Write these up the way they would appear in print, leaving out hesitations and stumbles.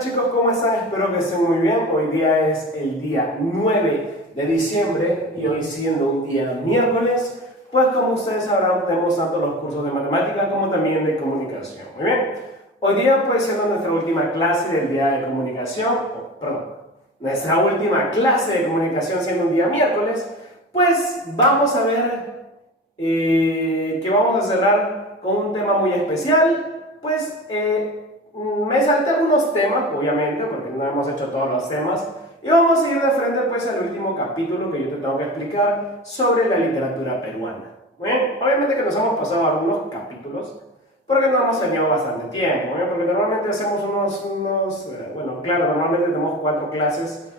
chicos? ¿Cómo están? Espero que estén muy bien. Hoy día es el día 9 de diciembre y hoy siendo un día miércoles, pues como ustedes sabrán tenemos tanto los cursos de matemática como también de comunicación. Muy bien. Hoy día pues siendo nuestra última clase del día de comunicación, nuestra última clase de comunicación siendo un día miércoles, pues vamos a ver que vamos a cerrar con un tema muy especial, pues me salté algunos temas, obviamente, porque no hemos hecho todos los temas, y vamos a ir de frente pues al último capítulo que yo te tengo que explicar sobre la literatura peruana. Bien, obviamente que nos hemos pasado algunos capítulos, porque no hemos tenido bastante tiempo, ¿bien? Porque normalmente hacemos bueno, claro, normalmente tenemos 4 clases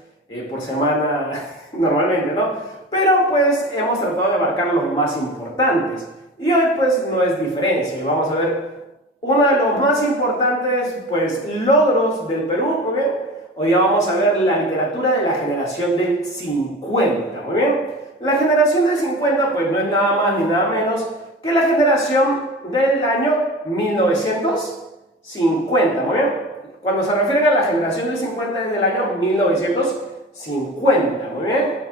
por semana, normalmente, ¿no? Pero pues hemos tratado de abarcar los más importantes, y hoy pues no es diferencia, y vamos a ver uno de los más importantes pues logros del Perú, ¿muy bien? Hoy ya vamos a ver la literatura de la generación del 50, ¿muy bien? La generación del 50 pues no es nada más ni nada menos que la generación del año 1950, ¿muy bien? Cuando se refieren a la generación del 50 es del año 1950, ¿muy bien?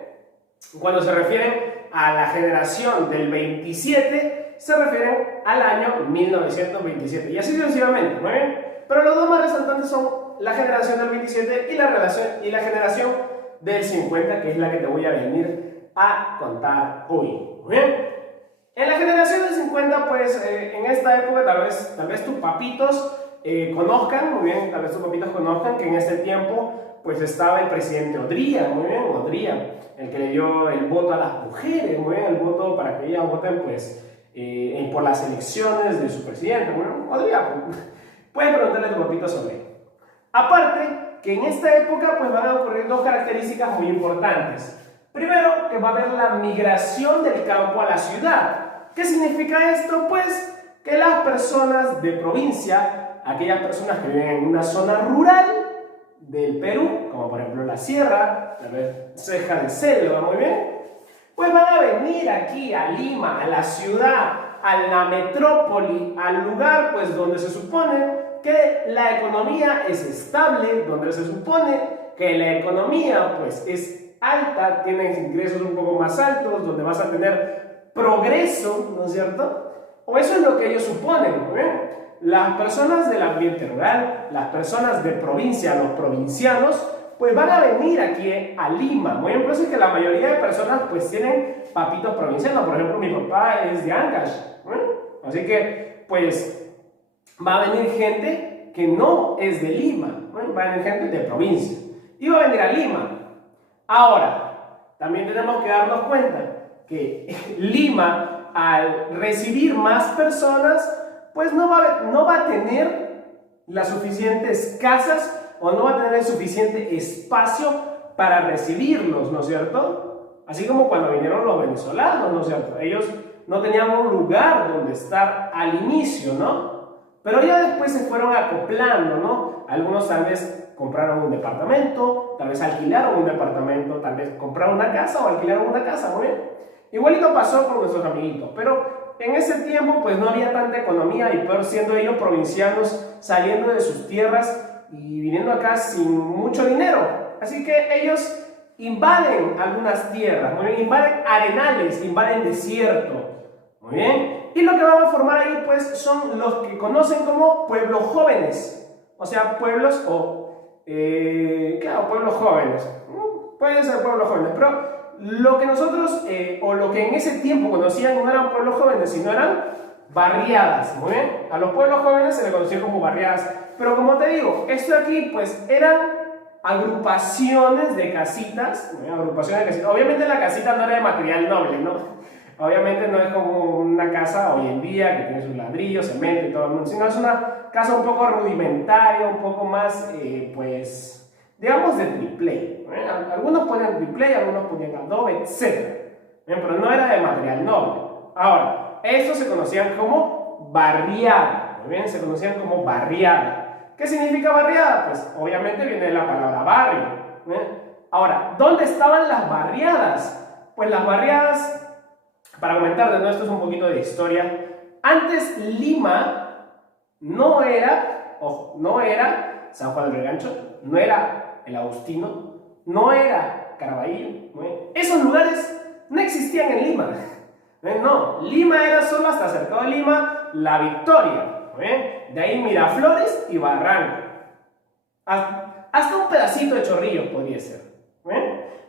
Cuando se refieren a la generación del 27 se refieren al año 1927 y así sucesivamente, ¿muy bien? Pero los dos más resaltantes son la generación del 27 y la generación del 50, que es la que te voy a venir a contar hoy, ¿muy bien? En la generación del 50, pues en esta época tal vez tus papitos conozcan, muy bien, tal vez tus papitos conozcan que en este tiempo pues estaba el presidente Odría, muy bien, Odría, el que le dio el voto a las mujeres, muy bien, el voto para que ellas voten pues por las elecciones de su presidente. Bueno, Odría, puedes preguntarle a tu papito sobre él. Aparte, que en esta época pues van a ocurrir dos características muy importantes. Primero, que va a haber la migración del campo a la ciudad. ¿Qué significa esto? Pues que las personas de provincia, aquellas personas que viven en una zona rural del Perú, como por ejemplo la sierra, la ceja de selva, muy bien, pues van a venir aquí a Lima, a la ciudad, a la metrópoli, al lugar pues donde se supone que la economía es estable, donde se supone que la economía pues es alta, tienes ingresos un poco más altos, donde vas a tener progreso, ¿no es cierto? O eso es lo que ellos suponen, ¿no? Las personas del ambiente rural, las personas de provincia, los provincianos, pues van a venir aquí a Lima. Muy bien, por eso es que la mayoría de personas pues tienen papitos provincianos. Por ejemplo, mi papá es de Ancash, ¿no? Así que pues va a venir gente que no es de Lima, ¿no? Va a venir gente de provincia y va a venir a Lima. Ahora, también tenemos que darnos cuenta que Lima, al recibir más personas, pues no va a tener las suficientes casas o no va a tener el suficiente espacio para recibirlos, ¿no es cierto? Así como cuando vinieron los venezolanos, ¿no es cierto? Ellos no tenían un lugar donde estar al inicio, ¿no? Pero ya después se fueron acoplando, ¿no? Algunos tal vez compraron un departamento, tal vez alquilaron un departamento, tal vez compraron una casa o alquilaron una casa, ¿no? Igualito pasó con nuestros amiguitos, pero en ese tiempo pues no había tanta economía y peor siendo ellos provincianos saliendo de sus tierras y viniendo acá sin mucho dinero. Así que ellos invaden algunas tierras, muy bien, invaden arenales, invaden desierto, muy bien. Y lo que van a formar ahí pues son los que conocen como pueblos jóvenes, o sea, pueblos pueblos jóvenes, pueden ser pueblos jóvenes, pero lo que nosotros, o lo que en ese tiempo conocían no eran pueblos jóvenes, sino eran barriadas, muy bien. A los pueblos jóvenes se les conocía como barriadas, pero como te digo, esto aquí pues eran agrupaciones de casitas, ¿no? Agrupaciones de casitas. Obviamente la casita no era de material noble, ¿no? Obviamente no es como una casa hoy en día que tiene sus ladrillos, cemento y todo el mundo, sino es una casa un poco rudimentaria, un poco más, pues, digamos de triple. Algunos ponían triple, algunos ponían adobe, etc. Pero no era de material noble. Ahora, estos se conocían como barriada. Muy bien, se conocían como barriada. ¿Qué significa barriada? Pues obviamente viene de la palabra barrio. Ahora, ¿dónde estaban las barriadas? Pues las barriadas, para comentar de nuevo, esto es un poquito de historia. Antes Lima no era San Juan del Gancho, no era el Agustino, no era Caraballo. Esos lugares no existían en Lima. No, Lima era solo hasta Cercado de Lima, La Victoria. De ahí Miraflores y Barranco. Hasta un pedacito de Chorrillos podía ser.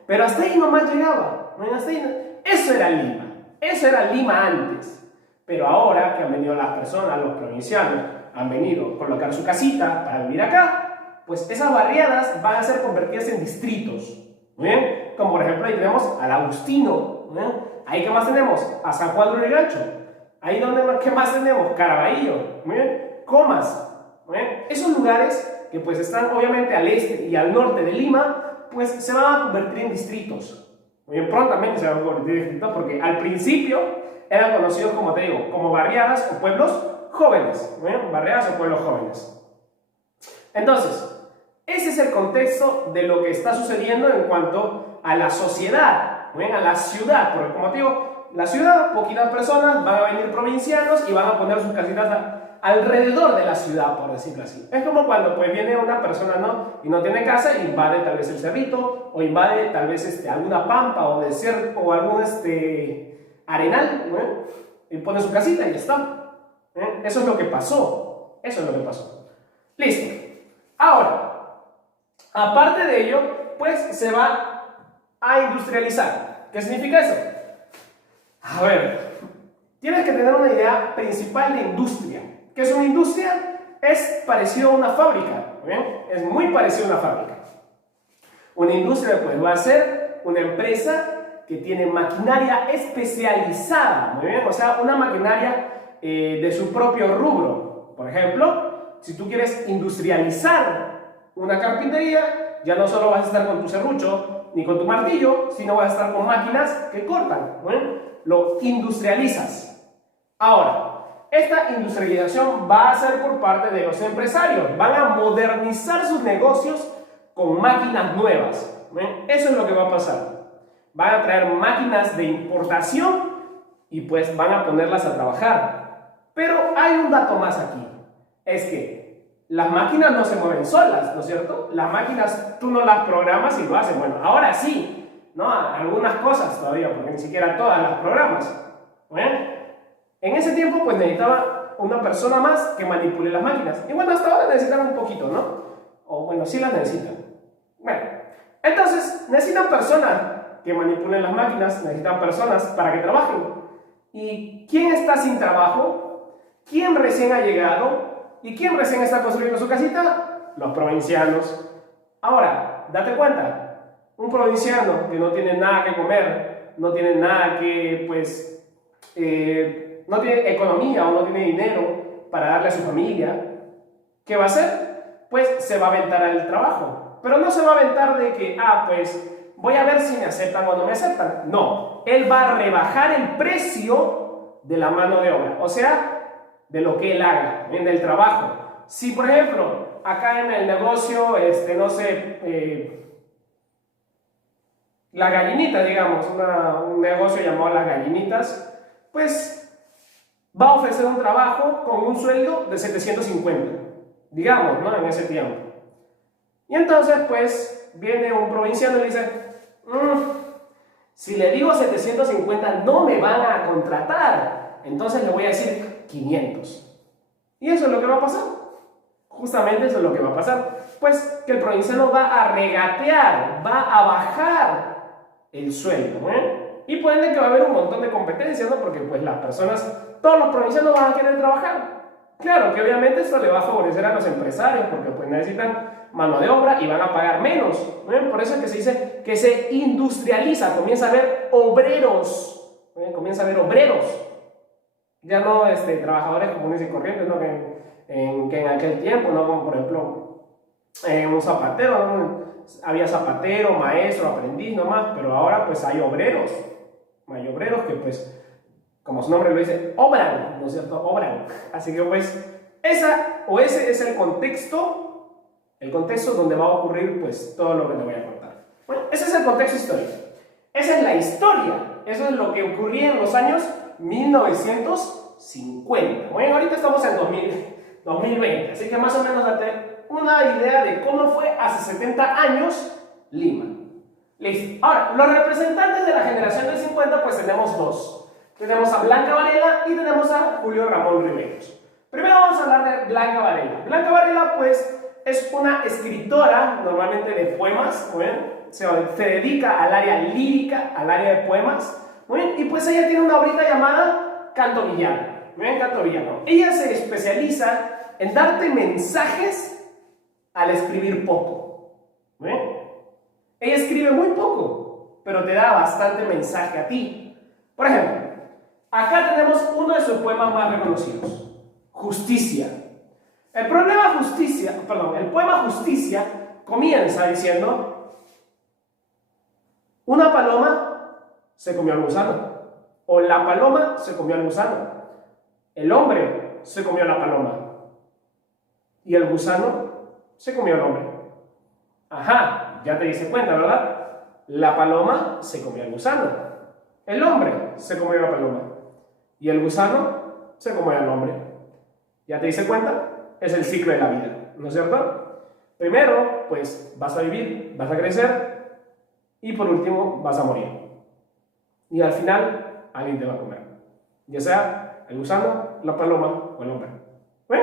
Pero hasta ahí nomás llegaba. Eso era Lima. Eso era Lima antes. Pero ahora que han venido las personas, los provincianos, han venido a colocar su casita para vivir acá, pues esas barriadas van a ser convertidas en distritos. Como por ejemplo ahí tenemos al Agustino. Ahí que más tenemos a San Juan del Gancho. Ahí ¿qué más tenemos? Caraballo, Comas. Esos lugares que pues están obviamente al este y al norte de Lima, pues se van a convertir en distritos. Prontamente se van a convertir en distritos porque al principio eran conocidos, como te digo, como barriadas o pueblos jóvenes. Barriadas o pueblos jóvenes. Entonces, ese es el contexto de lo que está sucediendo en cuanto a la sociedad, a la ciudad, porque como te digo, la ciudad, poquitas personas, van a venir provincianos y van a poner sus casitas alrededor de la ciudad, por decirlo así. Es como cuando pues viene una persona, ¿no? Y no tiene casa e invade tal vez el cerrito, o invade tal vez alguna pampa o desierto, o algún arenal, y pone su casita y ya está. Eso es lo que pasó. Eso es lo que pasó. Listo. Ahora, aparte de ello, pues se va a industrializar. ¿Qué significa eso? A ver, tienes que tener una idea principal de industria. ¿Qué es una industria? Es parecido a una fábrica. Es muy parecido a una fábrica. Una industria pues va a ser una empresa que tiene maquinaria especializada, muy bien, o sea, una maquinaria de su propio rubro. Por ejemplo, si tú quieres industrializar una carpintería, ya no solo vas a estar con tu serrucho ni con tu martillo, sino vas a estar con máquinas que cortan. Lo industrializas. Ahora, esta industrialización va a ser por parte de los empresarios. Van a modernizar sus negocios con máquinas nuevas. Eso es lo que va a pasar. Van a traer máquinas de importación y pues van a ponerlas a trabajar. Pero hay un dato más aquí. Es que las máquinas no se mueven solas, ¿no es cierto? Las máquinas tú no las programas y lo hacen. Bueno, ahora sí, ¿no? Algunas cosas todavía, porque ni siquiera todas las programas. En ese tiempo pues necesitaba una persona más que manipule las máquinas. Y bueno, hasta ahora necesitan un poquito, ¿no? O bueno, sí las necesitan. Bueno, entonces necesitan personas que manipulen las máquinas, necesitan personas para que trabajen. ¿Y quién está sin trabajo? ¿Quién recién ha llegado? ¿Y quién recién está construyendo su casita? Los provincianos. Ahora, date cuenta, un provinciano que no tiene nada que comer, no tiene nada que, pues, no tiene economía o no tiene dinero para darle a su familia, ¿qué va a hacer? Pues se va a aventar al trabajo. Pero no se va a aventar de que, pues, voy a ver si me aceptan o no me aceptan. No, él va a rebajar el precio de la mano de obra, o sea, de lo que él haga, en el trabajo. Si, por ejemplo, acá en el negocio, no sé, la gallinita, digamos, un negocio llamado Las Gallinitas, pues va a ofrecer un trabajo con un sueldo de 750, digamos, ¿no? En ese tiempo. Y entonces, pues, viene un provinciano y le dice, si le digo 750 no me van a contratar, entonces le voy a decir 500. Y eso es lo que va a pasar. Justamente eso es lo que va a pasar. Pues que el provinciano va a regatear, va a bajar el sueldo, y por ende que va a haber un montón de competencia, ¿no? Porque pues las personas, todos los provincianos van a querer trabajar. Claro que obviamente esto le va a favorecer a los empresarios porque pues necesitan mano de obra y van a pagar menos. Por eso es que se dice que se industrializa, comienza a haber obreros, comienza a haber obreros. Ya no trabajadores comunes y corrientes, ¿no? que en aquel tiempo, ¿no? Como por ejemplo un zapatero, ¿no? Había zapatero, maestro, aprendiz nomás, pero ahora pues hay obreros que pues, como su nombre lo dice, obran, ¿no es cierto? Obran. Así que pues ese es el contexto donde va a ocurrir pues todo lo que te voy a contar. Bueno, ese es el contexto histórico. Esa es la historia. Eso es lo que ocurría en los años 1950. Bueno, ahorita estamos en 2020, así que más o menos date una idea de cómo fue hace 70 años Lima. Listo. Ahora, los representantes de la generación del 50, pues tenemos dos. Tenemos a Blanca Varela y tenemos a Julio Ramón Riveros. Primero vamos a hablar de Blanca Varela. Blanca Varela, pues, es una escritora, normalmente de poemas, ¿muy bien? Se dedica al área lírica, al área de poemas, ¿muy bien? Y pues ella tiene una obrita llamada Canto Villano. ¿Muy bien? Canto Villano. Ella se especializa en darte mensajes al escribir poco. ¿Muy bien? Ella escribe muy poco, pero te da bastante mensaje a ti. Por ejemplo, acá tenemos uno de sus poemas más reconocidos, Justicia. El poema Justicia comienza diciendo: una paloma se comió al gusano, o la paloma se comió al gusano, el hombre se comió a la paloma y el gusano se comió al hombre. Ajá, ya te diste cuenta, ¿verdad? La paloma se comió al gusano, el hombre se comió a la paloma y el gusano se comió al hombre. ¿Ya te diste cuenta? Es el ciclo de la vida, ¿no es cierto? Primero, pues vas a vivir, vas a crecer y por último vas a morir. Y al final, alguien te va a comer. Ya sea el gusano, la paloma o el hombre. ¿Bien?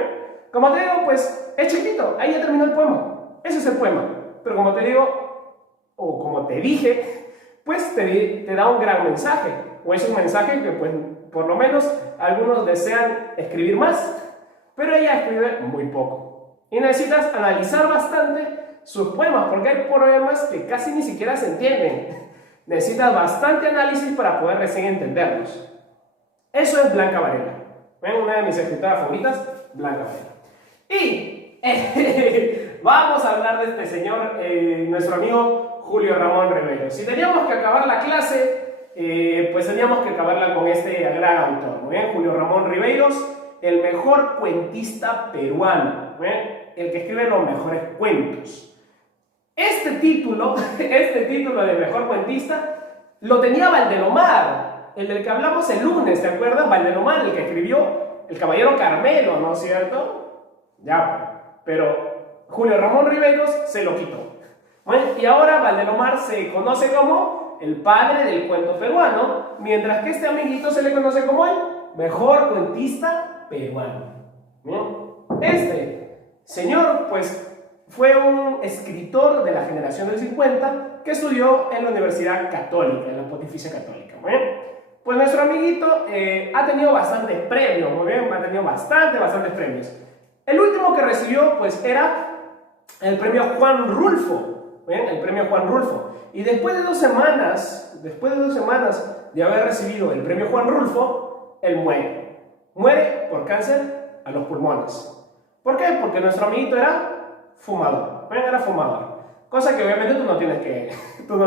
Como te digo, pues es chiquito, ahí ya terminó el poema. Ese es el poema. Pero como te digo, o como te dije, pues te da un gran mensaje. O es un mensaje que, pues, por lo menos algunos desean escribir más, pero ella escribe muy poco. Y necesitas analizar bastante sus poemas, porque hay poemas que casi ni siquiera se entienden. Necesitas bastante análisis para poder recién entenderlos. Eso es Blanca Varela. ¿Ven? Una de mis escritoras favoritas, Blanca Varela. Y vamos a hablar de este señor, nuestro amigo Julio Ramón Riveros. Si teníamos que acabar la clase, pues teníamos que acabarla con este gran autor. ¿Muy bien? Julio Ramón Riveros, el mejor cuentista peruano, ¿eh? El que escribe los mejores cuentos. Este título de mejor cuentista lo tenía Valdelomar, el del que hablamos el lunes, ¿te acuerdas? Valdelomar, el que escribió El Caballero Carmelo, ¿no es cierto? Ya, pero Julio Ramón Riveros se lo quitó. Bueno, y ahora Valdelomar se conoce como el padre del cuento peruano, mientras que este amiguito se le conoce como el mejor cuentista peruano. Este señor, pues, fue un escritor de la generación del 50 que estudió en la Universidad Católica, en la Pontificia Católica. Muy bien. Pues nuestro amiguito ha tenido bastantes premios, muy bien, ha tenido bastantes premios. El último que recibió, pues, era el premio Juan Rulfo, ¿bien? El premio Juan Rulfo. Y después de 2 semanas de haber recibido el premio Juan Rulfo, él muere. Muere por cáncer a los pulmones. ¿Por qué? Porque nuestro amiguito era fumador. Bien, era fumador. Cosa que obviamente tú no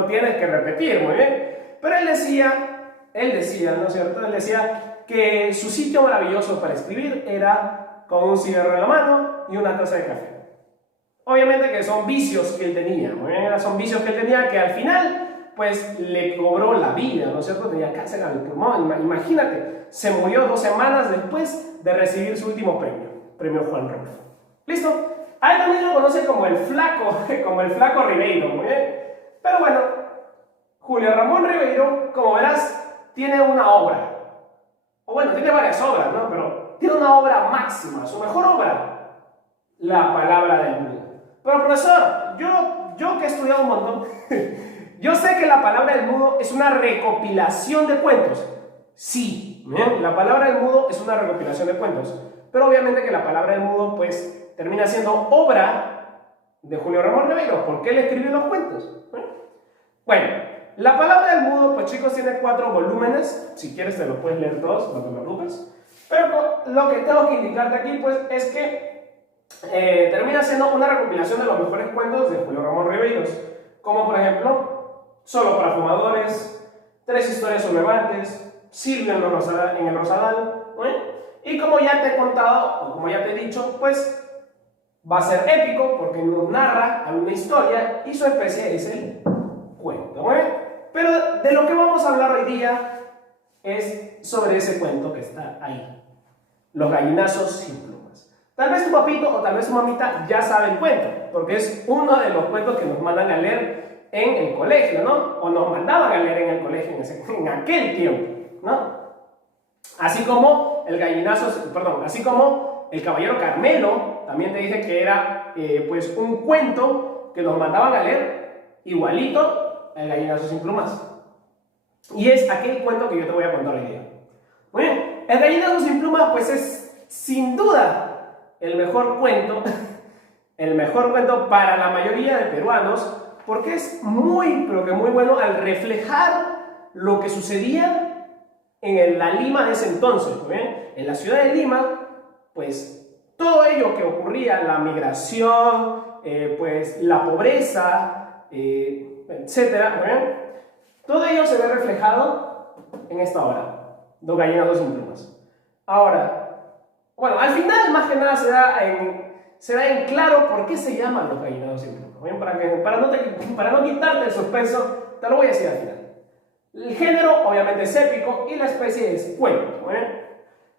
tienes que repetir, muy bien. Pero él decía, ¿no es cierto? Él decía que su sitio maravilloso para escribir era con un cigarro en la mano y una taza de café. Obviamente que son vicios que él tenía, muy bien. Son vicios que él tenía que al final, pues, le cobró la vida, ¿no es cierto? Tenía cáncer al pulmón, imagínate. Se murió 2 semanas después de recibir su último premio Juan Rulfo. ¿Listo? A él también lo conocen como el flaco Ribeiro, muy bien. Pero bueno, Julio Ramón Riveiro, como verás, tiene una obra. O bueno, tiene varias obras, ¿no? Pero tiene una obra máxima, su mejor obra, La Palabra del Mudo. Pero profesor, yo que he estudiado un montón, yo sé que La Palabra del Mudo es una recopilación de cuentos. Sí, ¿bien? La Palabra del Mudo es una recopilación de cuentos. Pero obviamente que La Palabra del Mudo, pues, termina siendo obra de Julio Ramón Riveiro, porque él escribió los cuentos. Bueno, La Palabra del Mudo, pues chicos, tiene 4 volúmenes. Si quieres te los puedes leer todos, no te preocupes. Pero lo que tengo que indicarte aquí, pues, es que termina siendo una recopilación de los mejores cuentos de Julio Ramón Riveros. Como por ejemplo, Solo para Fumadores, 3 historias relevantes, Silvia en el Rosadal, ¿no? Y como ya te he contado, o como ya te he dicho, pues va a ser épico porque nos narra alguna historia y su especie es el cuento, ¿no? Pero de lo que vamos a hablar hoy día es sobre ese cuento que está ahí, Los gallinazos sin plumas. Tal vez tu papito o tal vez tu mamita ya sabe el cuento, porque es uno de los cuentos que nos mandan a leer en el colegio, ¿no? O nos mandaban a leer en el colegio en aquel tiempo, ¿no? Así como el gallinazo, perdón, así como el caballero Carmelo, también te dije que era pues un cuento que nos mandaban a leer, igualito el gallinazo sin plumas. Y es aquel cuento que yo te voy a contar hoy día. Muy bien, el gallinazo sin plumas pues es sin duda el mejor cuento, el mejor cuento para la mayoría de peruanos, porque es muy, pero que muy bueno al reflejar lo que sucedía en la Lima de ese entonces. ¿Bien? En la ciudad de Lima, pues todo ello que ocurría, la migración, pues la pobreza, etcétera, ¿bien? Todo ello se ve reflejado en esta obra, Dos gallinas sin plumas. Ahora, bueno, al final más que nada se da en claro por qué se llaman los gallinados sin plumas. ¿Bien? Para no quitarte el suspenso, te lo voy a decir al final. El género obviamente es épico y la especie es cuento. ¿Bien?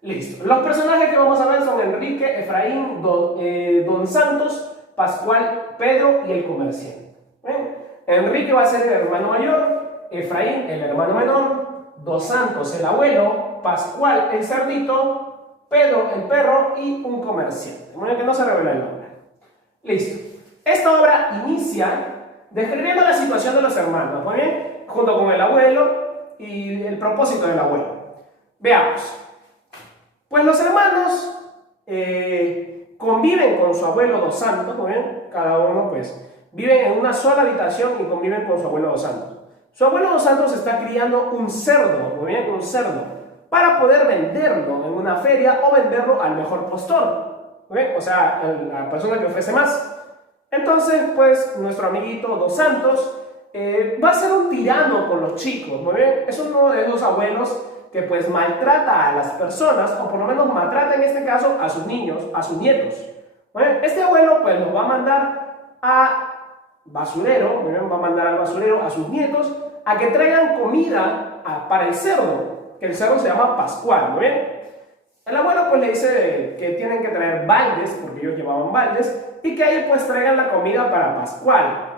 Listo. Los personajes que vamos a ver son Enrique, Efraín, Don Santos, Pascual, Pedro y el comerciante. ¿Bien? Enrique va a ser el hermano mayor, Efraín el hermano menor, Don Santos el abuelo, Pascual el cerdito, Pedro el perro y un comerciante. Bueno, que no se revela el nombre. Listo. Esta obra inicia describiendo la situación de los hermanos, ¿muy bien? Junto con el abuelo y el propósito del abuelo. Veamos. Pues los hermanos conviven con su abuelo Dos Santos, ¿muy bien? Cada uno pues viven en una sola habitación y conviven con su abuelo Dos Santos. Su abuelo Dos Santos está criando un cerdo, muy bien, un cerdo, para poder venderlo en una feria o venderlo al mejor postor, ¿okay? O sea, la persona que ofrece más. Entonces, pues, nuestro amiguito Dos Santos va a ser un tirano con los chicos, ¿muy bien? Es uno de esos abuelos que pues maltrata a las personas, o por lo menos maltrata en este caso a sus niños, a sus nietos. ¿Muy bien? Este abuelo pues los va a mandar a basurero, ¿muy bien? Va a mandar al basurero a sus nietos a que traigan comida para el cerdo, que el cerdo se llama Pascual, ¿no ven? El abuelo pues le dice que tienen que traer baldes, porque ellos llevaban baldes, y que ahí pues traigan la comida para Pascual.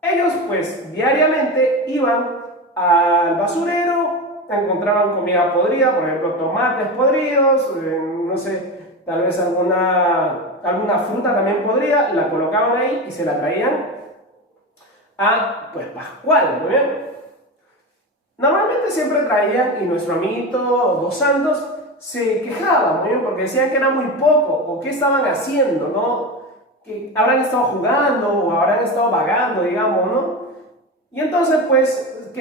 Ellos pues diariamente iban al basurero, encontraban comida podrida, por ejemplo tomates podridos, no sé, tal vez alguna fruta también podrida, la colocaban ahí y se la traían a pues Pascual, ¿no ven? Normalmente siempre traían, y nuestro amiguito Dos Santos se quejaba, ¿muy bien? Porque decían que era muy poco, o qué estaban haciendo, ¿no? Que habrán estado jugando, o habrán estado vagando, digamos, ¿no? Y entonces, pues,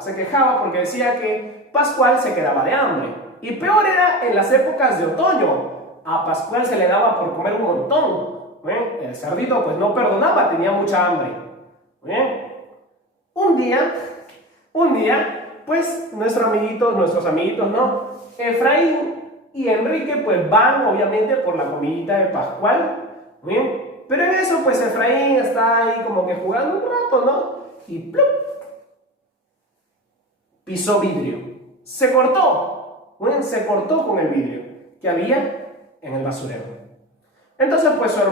se quejaba porque decía que Pascual se quedaba de hambre. Y peor era en las épocas de otoño. A Pascual se le daba por comer un montón, ¿bien? El cerdito, pues, no perdonaba, tenía mucha hambre, ¿bien? Un día, pues nuestros amiguitos, ¿no? Efraín y Enrique, pues van obviamente por la comidita de Pascual, ¿bien? Pero en eso, pues Efraín está ahí como que jugando un rato, ¿no? Y ¡plup! Pisó vidrio. Se cortó, ¿bien? Se cortó con el vidrio que había en el basurero. Entonces, pues su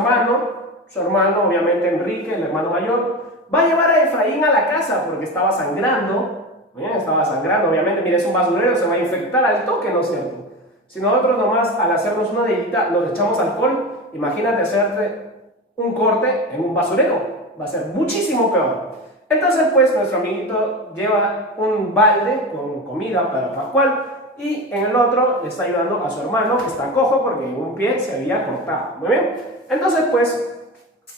hermano, obviamente Enrique, el hermano mayor, va a llevar a Efraín a la casa porque estaba sangrando. Bien, estaba sangrando, obviamente, mira, es un basurero, se va a infectar al toque, ¿no es cierto? Si nosotros nomás al hacernos una dedita nos echamos alcohol, imagínate hacerte un corte en un basurero, va a ser muchísimo peor. Entonces, pues, nuestro amiguito lleva un balde con comida para Pascual y en el otro le está ayudando a su hermano que está cojo porque un pie se había cortado, ¿muy bien? Entonces, pues,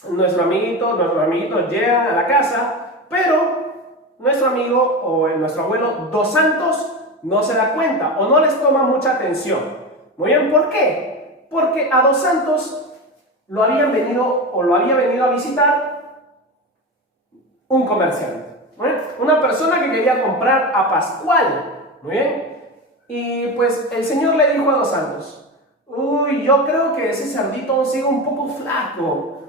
nuestro amiguito llega a la casa, pero nuestro amigo o nuestro abuelo Dos Santos no se da cuenta o no les toma mucha atención. Muy bien, ¿por qué? Porque a Dos Santos lo había venido a visitar un comerciante, ¿muy bien? Una persona que quería comprar a Pascual, muy bien, y pues el señor le dijo a Dos Santos: uy, yo creo que ese cerdito sigue un poco flaco,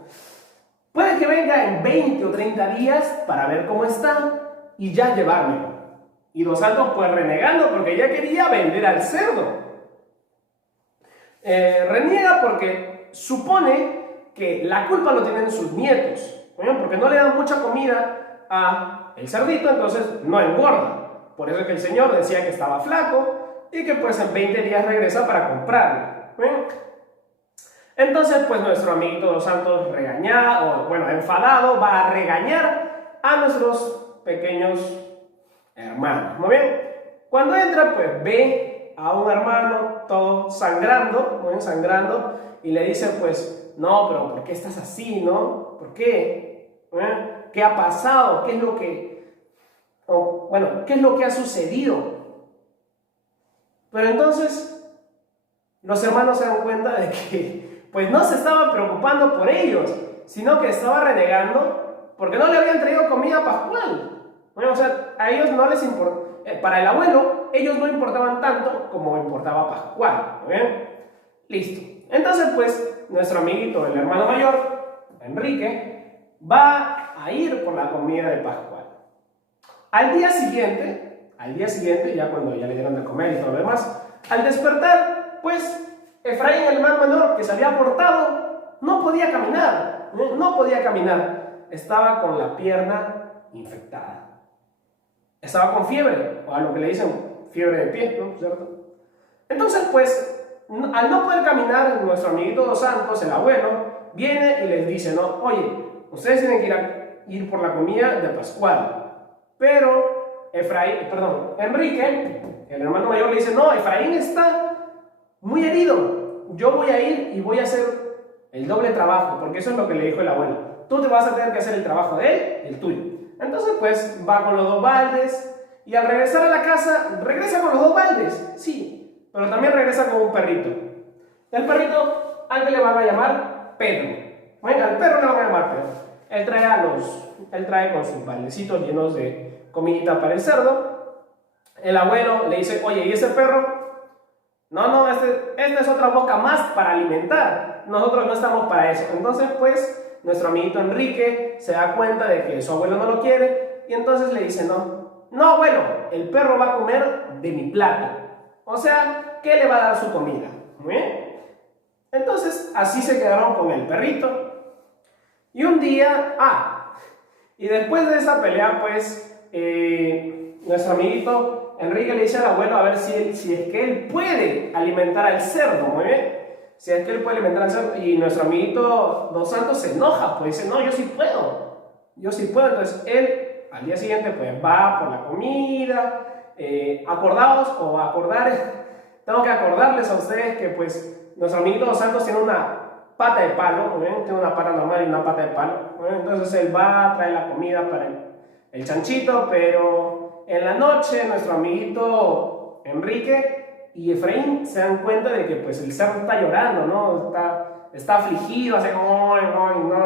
puede que venga en 20 o 30 días para ver cómo está y ya llevármelo. Y Dos Santos pues renegando porque ya quería vender al cerdo. Reniega porque supone que la culpa lo tienen sus nietos, ¿no? Porque no le dan mucha comida a el cerdito, entonces no engorda. Por eso es que el Señor decía que estaba flaco y que pues en 20 días regresa para comprarlo, ¿no? Entonces pues nuestro amiguito Dos Santos regañado, o bueno, enfadado, va a regañar a nuestros pequeños hermanos. Muy bien. Cuando entra, pues ve a un hermano todo sangrando, muy bien, sangrando, y le dice, pues, no, pero ¿por qué estás así, no? ¿Por qué? ¿Qué ha pasado? ¿Qué es lo que, qué es lo que ha sucedido? Pero entonces, los hermanos se dan cuenta de que, pues, no se estaba preocupando por ellos, sino que estaba renegando porque no le habían traído comida pascual. Bueno, o sea, a ellos no les importa. Para el abuelo, ellos no importaban tanto como importaba Pascual. ¿Bien? Listo. Entonces, pues, nuestro amiguito, el hermano mayor, Enrique, va a ir por la comida de Pascual. Al día siguiente, ya cuando ya le dieron de comer y todo lo demás, al despertar, pues, Efraín, el hermano menor, que se había portado, no podía caminar. No podía caminar. Estaba con la pierna infectada. Estaba con fiebre, o a lo que le dicen fiebre de pie, ¿no? ¿Cierto? Entonces, pues, al no poder caminar, nuestro amiguito Dos Santos, el abuelo, viene y les dice, ¿no? Oye, ustedes tienen que ir por la comida de Pascual. Pero Enrique, el hermano mayor, le dice, no, Efraín está muy herido. Yo voy a ir y voy a hacer el doble trabajo, porque eso es lo que le dijo el abuelo. Tú te vas a tener que hacer el trabajo de él y el tuyo. Entonces, pues, va con los 2 baldes y al regresar a la casa, regresa con los 2 baldes, sí, pero también regresa con un perrito. El perrito, al que le van a llamar Pedro. Bueno, al perro le van a llamar Pedro. Él trae con sus baldecitos llenos de comidita para el cerdo. El abuelo le dice, oye, ¿y ese perro? No, este es otra boca más para alimentar. Nosotros no estamos para eso. Entonces, pues, nuestro amiguito Enrique se da cuenta de que su abuelo no lo quiere y entonces le dice, no abuelo, el perro va a comer de mi plato. O sea, ¿qué le va a dar su comida? ¿Muy bien? Entonces, así se quedaron con el perrito. Y un día, y después de esa pelea, pues, nuestro amiguito Enrique le dice al abuelo a ver si es que él puede alimentar al cerdo, muy bien. Si es que él puede alimentar al cerdo, y nuestro amiguito Dos Santos se enoja, pues dice, no, yo sí puedo. Entonces él, al día siguiente, pues va por la comida, tengo que acordarles a ustedes que, pues, nuestro amiguito Dos Santos tiene una pata de palo, ¿no? Tiene una pata normal y una pata de palo, ¿no? Entonces él va, trae la comida para el chanchito, pero en la noche nuestro amiguito Enrique y Efraín se dan cuenta de que pues el cerdo está llorando, ¿no? Está afligido, hace no,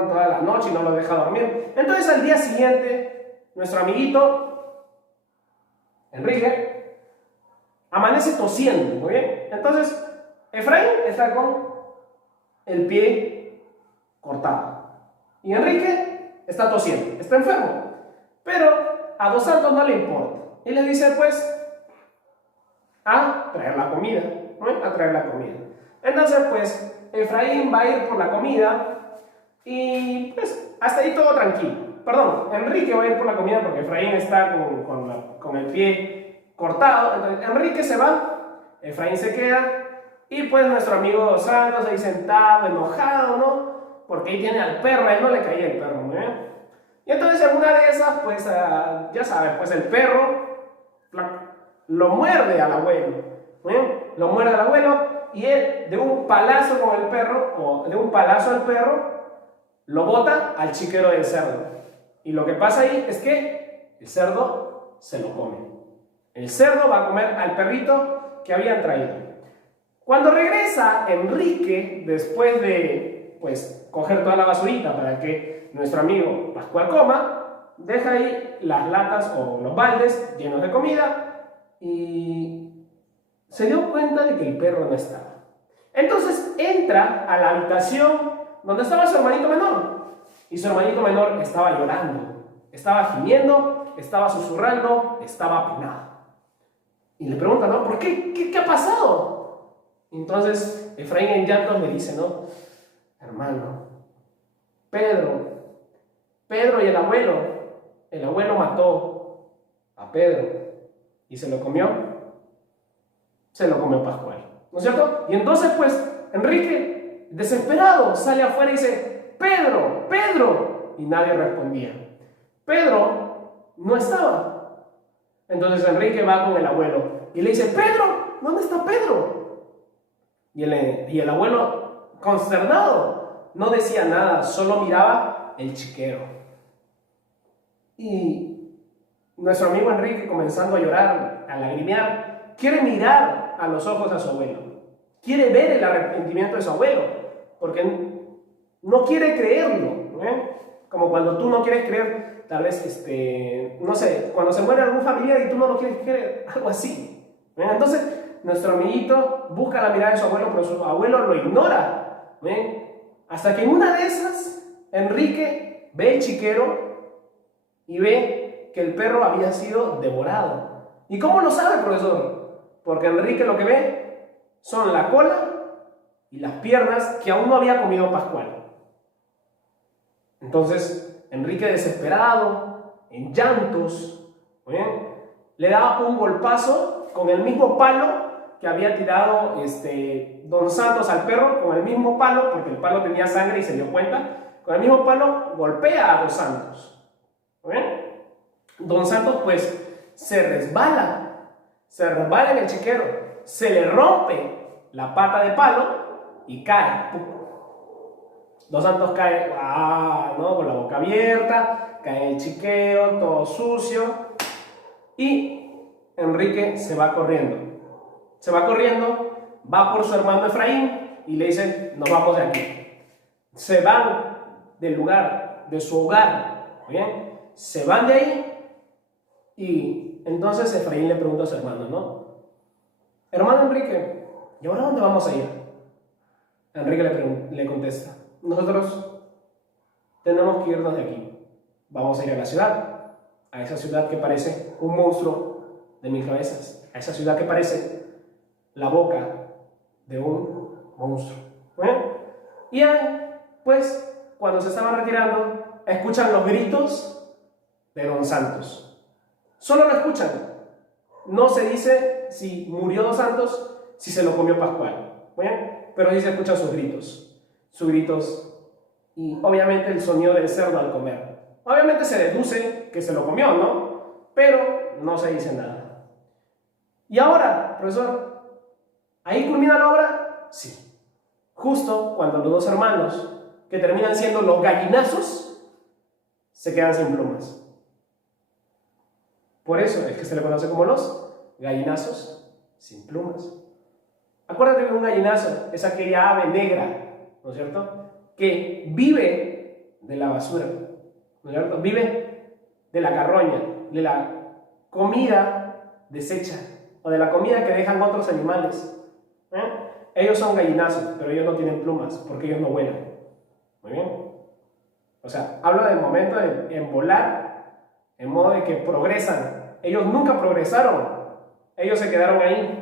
toda la noche y no lo deja dormir. Entonces al día siguiente, nuestro amiguito Enrique amanece tosiendo, ¿muy bien? Entonces Efraín está con el pie cortado y Enrique está tosiendo, está enfermo, pero a Dos Santos no le importa y le dice, pues, a traer la comida, ¿no? A traer la comida. Entonces, pues, Efraín va a ir por la comida y, pues, hasta ahí todo tranquilo. Perdón, Enrique va a ir por la comida porque Efraín está con el pie cortado. Entonces, Enrique se va, Efraín se queda y, pues, nuestro amigo Dos Santos ahí sentado, enojado, ¿no? Porque ahí tiene al perro, a él no le caía el perro, ¿no? Y entonces, en una de esas, pues, ya sabes, pues, el perro lo muerde al abuelo, lo muerde al abuelo y él de un palazo con el perro, o de un palazo al perro, lo bota al chiquero del cerdo. Y lo que pasa ahí es que el cerdo se lo come. El cerdo va a comer al perrito que habían traído. Cuando regresa Enrique, después de pues coger toda la basurita para que nuestro amigo Pascual coma, deja ahí las latas o los baldes llenos de comida y se dio cuenta de que el perro no estaba. Entonces entra a la habitación donde estaba su hermanito menor y su hermanito menor estaba llorando, estaba gimiendo, estaba susurrando, estaba apenado. Y le pregunta, ¿no? ¿Por qué? ¿Qué ha pasado? Entonces Efraín en llantos le dice, ¿no? hermano, Pedro y el abuelo mató a Pedro y se lo comió Pascual, ¿no es cierto? Y entonces pues Enrique, desesperado, sale afuera y dice, Pedro, y nadie respondía. Pedro no estaba. Entonces Enrique va con el abuelo y le dice, Pedro, ¿dónde está Pedro? Y el abuelo, consternado, no decía nada, solo miraba el chiquero. Y nuestro amigo Enrique, comenzando a llorar, a lagrimear, quiere mirar a los ojos a su abuelo, quiere ver el arrepentimiento de su abuelo, porque no quiere creerlo, ¿eh? Como cuando tú no quieres creer, tal vez, no sé, cuando se muere algún familiar y tú no lo quieres creer, algo así, ¿eh? Entonces, nuestro amiguito busca la mirada de su abuelo, pero su abuelo lo ignora, ¿eh? Hasta que en una de esas, Enrique ve el chiquero y ve que el perro había sido devorado. ¿Y cómo lo sabe, profesor? Porque Enrique lo que ve son la cola y las piernas que aún no había comido Pascual. Entonces, Enrique, desesperado, en llantos, le da un golpazo con el mismo palo que había tirado Don Santos al perro, con el mismo palo, porque el palo tenía sangre y se dio cuenta. Con el mismo palo golpea a Don Santos. Don Santos pues se resbala en el chiquero, se le rompe la pata de palo y cae. Don Santos cae, ¿no? Con la boca abierta, cae en el chiquero, todo sucio, y Enrique se va corriendo, va por su hermano Efraín y le dice, nos vamos de aquí. Se van del lugar, de su hogar, ¿bien? Se van de ahí. Y entonces Efraín le pregunta a su hermano, ¿no? Hermano Enrique, ¿y ahora dónde vamos a ir? Enrique le contesta, nosotros tenemos que irnos de aquí. Vamos a ir a la ciudad, a esa ciudad que parece un monstruo de mil cabezas, a esa ciudad que parece la boca de un monstruo. Y ahí, pues, cuando se estaban retirando, escuchan los gritos de Don Santos. Solo lo escuchan. No se dice si murió Don Santos, si se lo comió Pascual. Pero sí se escuchan sus gritos y obviamente el sonido del cerdo al comer. Obviamente se deduce que se lo comió, ¿no? Pero no se dice nada. Y ahora, profesor, ¿ahí culmina la obra? Sí. Justo cuando los dos hermanos, que terminan siendo los gallinazos, se quedan sin plumas. Por eso es que se le conoce como los gallinazos sin plumas. Acuérdate que un gallinazo es aquella ave negra, ¿no es cierto?, que vive de la basura, ¿no es cierto?, vive de la carroña, de la comida desecha o de la comida que dejan otros animales. Ellos son gallinazos, pero ellos no tienen plumas porque ellos no vuelan. Muy bien. O sea, hablo del momento en volar, en modo de que progresan. Ellos nunca progresaron, ellos se quedaron ahí.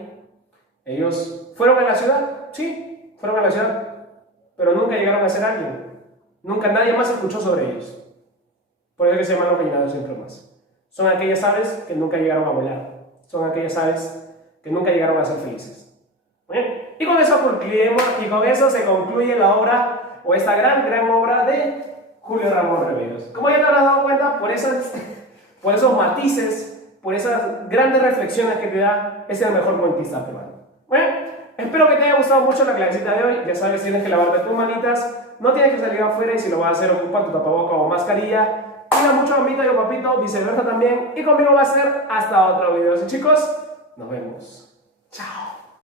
Ellos fueron a la ciudad, sí, fueron a la ciudad, pero nunca llegaron a ser alguien. Nunca nadie más escuchó sobre ellos. Por eso que se llaman los gallinados sin plumas. Son aquellas aves que nunca llegaron a volar. Son aquellas aves que nunca llegaron a ser felices. Y con eso concluimos, y con eso se concluye la obra, o esta gran obra de Julio Ramón Riveros. Como ya te habrás dado cuenta, por esos matices, por esas grandes reflexiones que te da, es el mejor cuentista peruano. Espero que te haya gustado mucho la clasecita de hoy. Ya sabes, tienes que lavarte tus manitas, no tienes que salir afuera, y si lo vas a hacer, ocupa tu tapaboca o mascarilla. Cuida mucho a mamita y a papito, viceversa también. Y conmigo va a ser hasta otro video. Así, chicos, nos vemos. Chao.